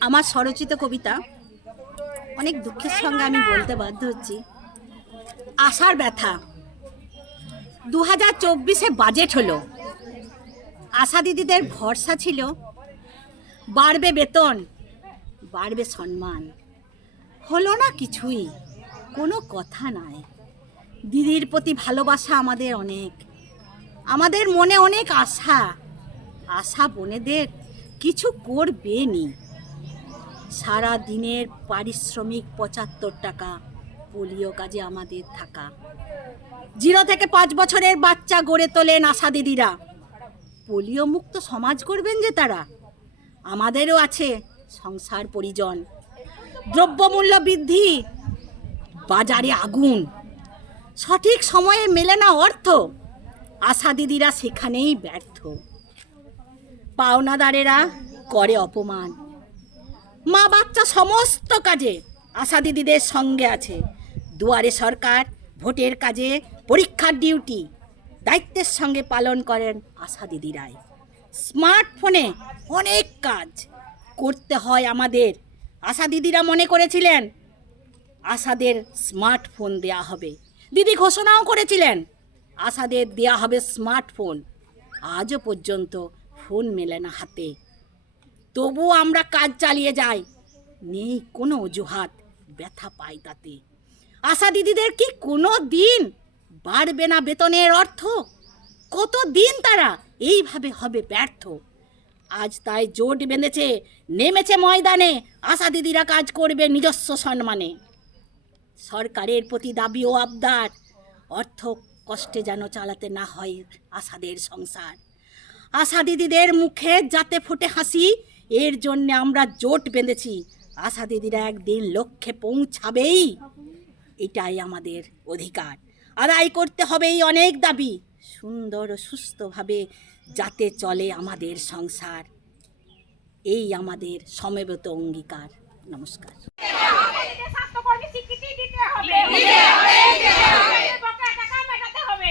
আমার স্বরচিত কবিতা অনেক দুঃখের সঙ্গে আমি বলতে বাধ্য হচ্ছি। আশার ব্যথা। দু হাজার চব্বিশে বাজেট হলো। আশা দিদিদের ভরসা ছিল, বাড়বে বেতন, বাড়বে সম্মান। হলো না কিছুই, কোনো কথা নাই। দিদির প্রতি ভালোবাসা আমাদের অনেক। আমাদের মনে অনেক আশা। আশা বোনেদের কিছু করবে নি। সারা দিনের পারিশ্রমিক পঁচাত্তর টাকা। পোলিও কাজে আমাদের থাকা। জিরো থেকে পাঁচ বছরের বাচ্চা গড়ে তোলেন আশা দিদিরা। পোলিও মুক্ত সমাজ করবেন যে তারা। আমাদেরও আছে সংসার পরিজন। দ্রব্যমূল্য বৃদ্ধি, বাজারে আগুন। সঠিক সময়ে মেলে না অর্থ। আশা দিদিরা সেখানেই ব্যর্থ। পাওনাদারেরা করে অপমান। মা বাচ্চা সমস্ত কাজে আশা দিদিদের সঙ্গে আছে। দুয়ারে সরকার ভোটের কাজে পরীক্ষার ডিউটি, দায়িত্বের সঙ্গে পালন করেন আশা দিদিরাই স্মার্টফোনে অনেক কাজ করতে হয় আমাদের, আশা দিদিরা মনে করেছিলেন। আশাদের স্মার্টফোন দেয়া হবে। দিদি ঘোষণাও করেছিলেন, আশাদের দেয়া হবে স্মার্টফোন। আজও পর্যন্ত ফোন মেলে না হাতে। তবু আমরা কাজ চালিয়ে যাই, নেই কোনো অজুহাত, ব্যথা পাই তাতে। আশা দিদিদের কি কোনো দিন বাড়বে না বেতনের অর্থ? কত দিন তারা এইভাবে হবে ব্যর্থ? আজ তাই জোট বেঁধেছে, নেমেছে ময়দানে, আশা দিদিরা কাজ করবে নিজস্ব সম্মানে। সরকারের প্রতি দাবি ও আবদার, অর্থ কষ্টে যেন চালাতে না হয় আশাদের সংসার। আশা দিদিদের মুখে যাতে ফুটে হাসি, এর জন্য আমরা জোট বেঁধেছি। আশা দিদিরা একদিন লক্ষ্যে পৌঁছাবেই। এটাই আমাদের অধিকার। আদায় করতে হবে এই অনেক দাবি। সুন্দর ও সুস্থভাবে যাতে চলে আমাদের সংসার। এই আমাদের সমবেত অঙ্গীকার। নমস্কার। স্বাস্থ্যকর্মী স্বীকৃতি দিতে হবে দিতে হবে দিতে হবে বকেয়া টাকা মেটাতে হবে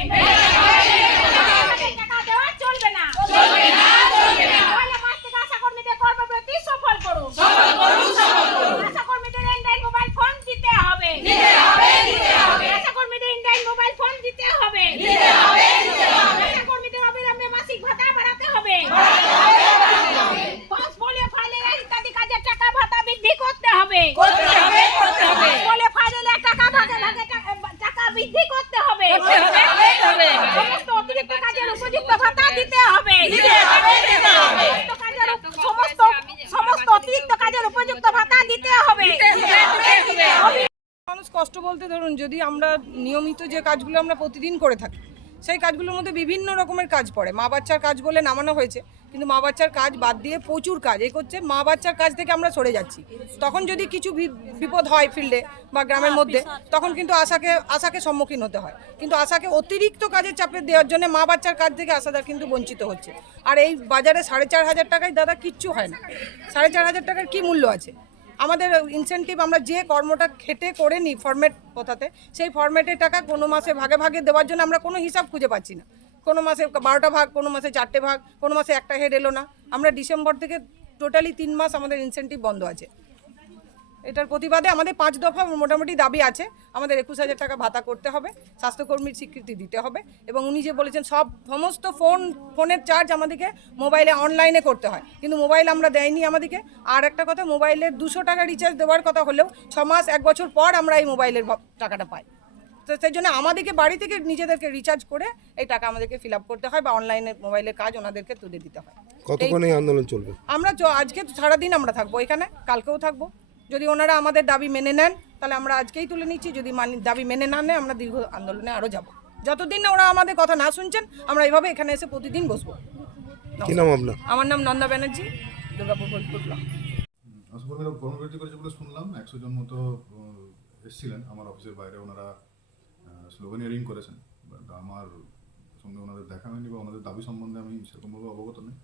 টাকা দেওয়া চলবে না চলবে না চলবে না পয়লা মাস থেকে আশা কর্মীদের কর্মবিরতি সফল করুন সফল করুন সফল করুন আশা কর্মীদের ইন্ডিয়ান মোবাইল ফোন দিতে হবে দিতে হবে দিতে হবে আশা কর্মীদের ইন্ডিয়ান মোবাইল ফোন দিতে হবে দিতে হবে দিতে হবে আশা কর্মীদের অবিলম্বে মাসিক ভাতা বাড়াতে হবে বাড়াতে হবে বাড়াতে হবে পাঁচ পোলিও ফাইলের ইত্যাদি কাজের টাকা ভাতা বৃদ্ধি করতে হবে করতে হবে। করতে বলে ফাইলের টাকা ভাগে ভাগে টাকা- বৃদ্ধি করতে হবে। করতে হবে হবে। সমস্ত অতিরিক্ত কাজের উপযুক্ত ভাতা দিতে হবে। দিতে হবে দিতে হবে। সমস্ত সমস্ত সমস্ত অতিরিক্ত কাজের উপযুক্ত ভাতা দিতে হবে। দিতে হবে। মানুষ কষ্ট বলতে ধরুন যদি আমরা নিয়মিত যে কাজগুলো আমরা প্রতিদিন করে থাকি সেই কাজগুলোর মধ্যে বিভিন্ন রকমের কাজ পড়ে। মা বাচ্চার কাজ বলে নামানো হয়েছে কিন্তু মা বাচ্চার কাজ বাদ দিয়ে প্রচুর কাজ। এই করছে মা বাচ্চার কাজ থেকে আমরা সরে যাচ্ছি। তখন যদি কিছু বিপদ হয় ফিল্ডে বা গ্রামের মধ্যে তখন কিন্তু আশাকে আশাকে সম্মুখীন হতে হয়। কিন্তু আশাকে অতিরিক্ত কাজের চাপে দেওয়ার জন্য মা বাচ্চার কাজ থেকে আশাদার কিন্তু বঞ্চিত হচ্ছে। আর এই বাজারে সাড়ে চার হাজার টাকায় দাদা কিচ্ছু হয় না। সাড়ে চার হাজার টাকার কী মূল্য আছে? আমাদের ইনসেন্টিভ আমরা যে কর্মটা খেটে করে নিই ফর্মেট কথাতে, সেই ফর্মেটের টাকা কোনো মাসে ভাগে ভাগে দেওয়ার জন্য আমরা কোনো হিসাব খুঁজে পাচ্ছি না। কোনো মাসে বারোটা ভাগ, কোনো মাসে চারটে ভাগ, কোনো মাসে একটা হেড এলো না। আমরা ডিসেম্বর থেকে টোটালি তিন মাস আমাদের ইনসেন্টিভ বন্ধ আছে। এটার প্রতিবাদে আমাদের পাঁচ দফা মোটামুটি দাবি আছে। আমাদের একুশ হাজার টাকা ভাতা করতে হবে স্বাস্থ্যকর্মীর স্বীকৃতি দিতে হবে এবং উনি যে বলেছেন সব সমস্ত ফোন ফোনের চার্জ আমাদেরকে মোবাইলে অনলাইনে করতে হয়। কিন্তু মোবাইল আমরা দেয়নি আমাদেরকে। আর একটা কথা মোবাইলের দুশো টাকা রিচার্জ দেওয়ার কথা হলেও ছ মাস এক বছর পর আমরা এই মোবাইলের টাকাটা পাই। তো সেই জন্য আমাদেরকে বাড়ি থেকে নিজেদেরকে রিচার্জ করে এই টাকা আমাদেরকে ফিল আপ করতে হয় বা অনলাইনে মোবাইলের কাজ ওনাদেরকে তুলে দিতে হয়। কতক্ষণ এই আন্দোলন চলবে? আমরা আজকে সারাদিন আমরা থাকব এখানে কালকেও থাকব। যদি ওনারা আমাদের দাবি মেনে নেন তাহলে আমরা আজকেই তুলে নিচ্ছি। যদি মানি দাবি মেনে না নেয় আমরা দীর্ঘ আন্দোলনে আরও যাব। যতদিন না ওরা আমাদের কথা না শুনছেন আমরা এইভাবে এখানে এসে প্রতিদিন বসবো। কি নাম আপনার? আমার নাম নন্দা ব্যানার্জি দুর্গাপুর বোলপুর ব্লক। আশাকর্মীরা কর্মবিরতি করেছে বলে শুনলাম। একশো জন মতো এসেছিলেন আমার অফিসের বাইরে। ওনারা স্লোগানিয়ারিং করেছেন। বাট আমার সঙ্গে ওনাদের দেখা হয়নি বা ওনাদের দাবি সম্বন্ধে আমি সেরকমভাবে অবগত নেই।